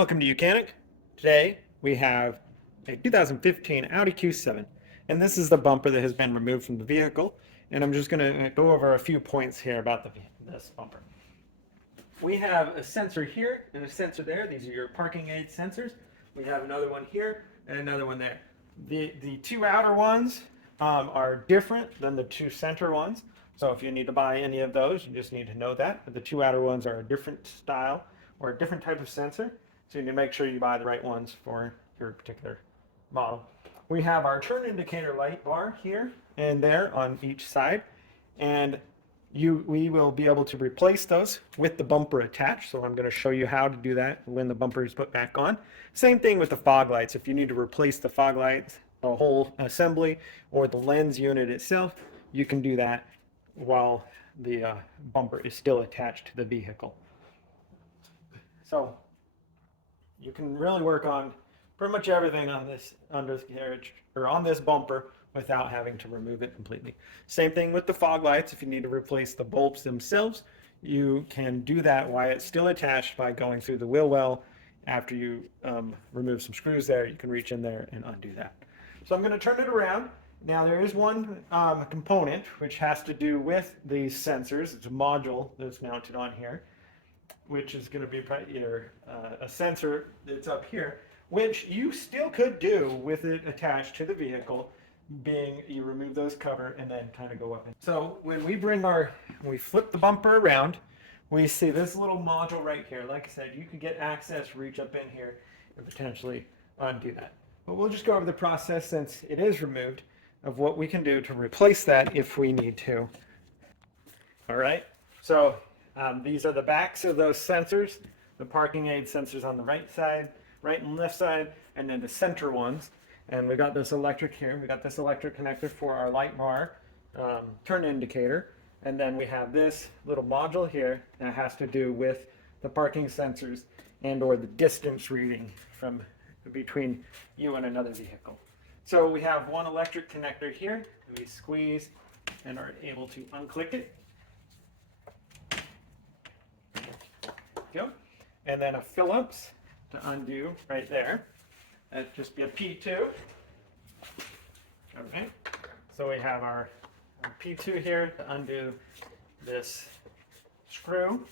Welcome to Mechanic. Today we have a 2015 Audi Q7, and this is the bumper that has been removed from the vehicle. And I'm just going to go over a few points here about this bumper. We have a sensor here and a sensor there. These are your parking aid sensors. We have another one here and another one there. The two outer ones are different than the two center ones. So if you need to buy any of those, you just need to know that. But the two outer ones are a different style or a different type of sensor. So you need to make sure you buy the right ones for your particular model. We have our turn indicator light bar here and there on each side. And we will be able to replace those with the bumper attached. So I'm going to show you how to do that when the bumper is put back on. Same thing with the fog lights. If you need to replace the fog lights, the whole assembly, or the lens unit itself, you can do that while the bumper is still attached to the vehicle. So you can really work on pretty much everything on this undercarriage or on this bumper without having to remove it completely. Same thing with the fog lights. If you need to replace the bulbs themselves, you can do that while it's still attached by going through the wheel well. After you remove some screws there, you can reach in there and undo that. So I'm going to turn it around. Now there is one component which has to do with these sensors. It's a module that's mounted on here, which is going to be either a sensor that's up here, which you still could do with it attached to the vehicle, being you remove those cover and then kind of go up. So when we flip the bumper around, we see this little module right here. Like I said, you can get access, reach up in here, and potentially undo that. But we'll just go over the process, since it is removed, of what we can do to replace that if we need to. All right, so these are the backs of those sensors, the parking aid sensors on the right and left side, and then the center ones. And we got this electric here. We got this electric connector for our light bar, turn indicator. And then we have this little module here that has to do with the parking sensors and or the distance reading from between you and another vehicle. So we have one electric connector here. We squeeze and are able to unclick it. Go. And then a Phillips to undo right there. That'd just be a P2. Okay. So we have our P2 here to undo this screw.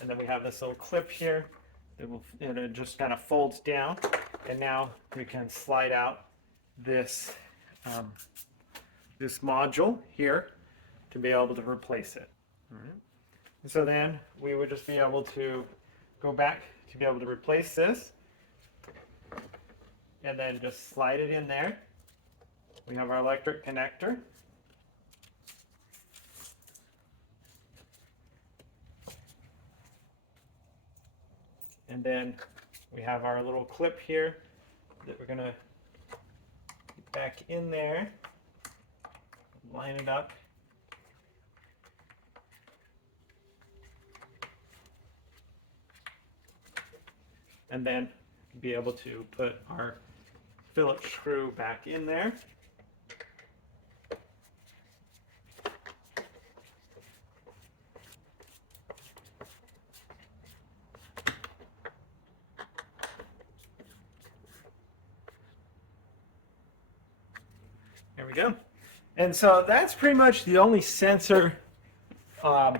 And then we have this little clip here that it just kind of folds down. And now we can slide out this this module here to be able to replace it. All right. So then we would just be able to go back to be able to replace this, and then just slide it in there. We have our electric connector. And then we have our little clip here that we're going to get back in there, line it up. And then be able to put our Phillips screw back in there. There we go. And so that's pretty much the only sensor or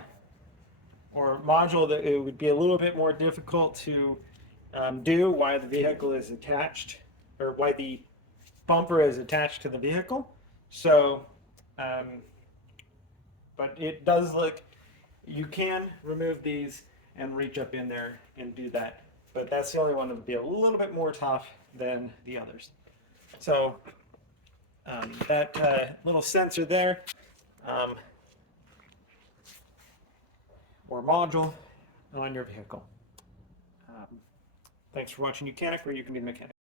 module that it would be a little bit more difficult to do while the vehicle is attached, or why the bumper is attached to the vehicle. So, but it does look, you can remove these and reach up in there and do that. But that's the only one that would be a little bit more tough than the others. So that little sensor there, or module on your vehicle. Thanks for watching Mechanic, where you can be the mechanic.